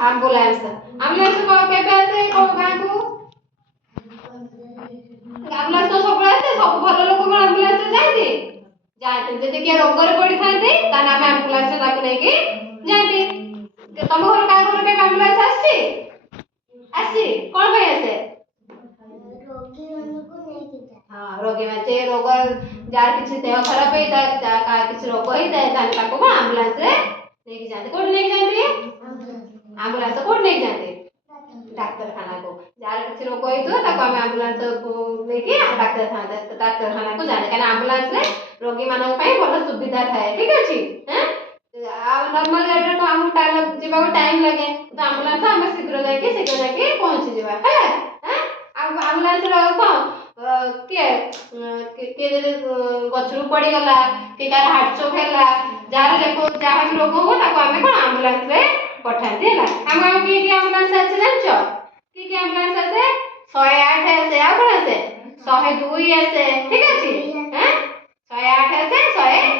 ambulance ambulance को केबे आसे को गाँ को आंबुलांस तो सब आसे सब भल लोक को आंबुलांस जाते जाते जदि के रोग रे पड़ी थाते ताना हम आंबुलांस ताको नै के जाते तुम घर का घर के आंबुलांस आसी आसी कोन भाई आसे हाँ रोगी माचे रोग जार किसी देह खराब होता है का किसी रोग होता है ताने ताको को आंबुलांस रे लेके जाते कोड लेके जाते आंबुलांस कोड लेके जाते डाक्टर खाना को जार किसी रोग होइतो ताको हम आंबुलांस लेके डाक्टर खाना को जाने काना आंबुलांस रे रोगी मानक पई बहुत सुविधा थाए ठीक अछि हैं आ नॉर्मल गाड़ी तो हम टाइम लगे तो आंबुलांस हम शीघ्र जाके पहुंच जेबा है हैं आंबुलांस रो को के गछरू पड़ी गला के कार हार्ट चोक हैला जार देखो जहाँ भी रोग हो ताको हमें कोन एम्बुलेंस रे पठाते हैला हम की एम्बुलेंस आछे जानछो की एम्बुलेंस आछे 108 आछे आ कोन आछे 102 आछे ठीक अछि हैं 108 आछे